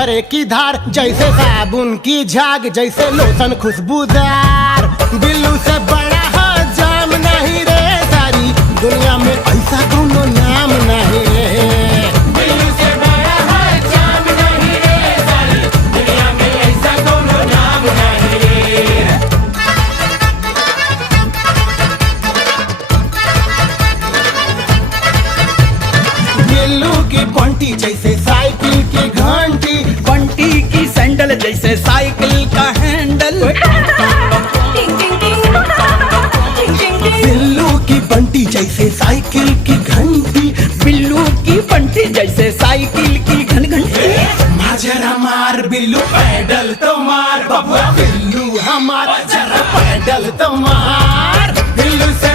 उतरे की धार, जैसे साबुन की झाग, जैसे लोशन खुशबूदार। बिल्लू से बड़ा हो जाम नहीं रे, सारी दुनिया में ऐसा कोनो नाम नहीं रे। बिल्लू से बड़ा है जाम नहीं रे, सारी दुनिया में ऐसा कोनो नाम नहीं रे। बिल्लू की बंटी जैसे साइकिल की घंटी, बंटी की सैंडल जैसे साइकिल का हैंडल। बिल्लू की बंटी जैसे साइकिल की घंटी, बिल्लू की बंटी जैसे साइकिल की घन घंटी। मार जरा मार बिल्लू पैडल तो मार, बबुआ बिल्लू हमार जरा पैडल तो मार। बिल्लू से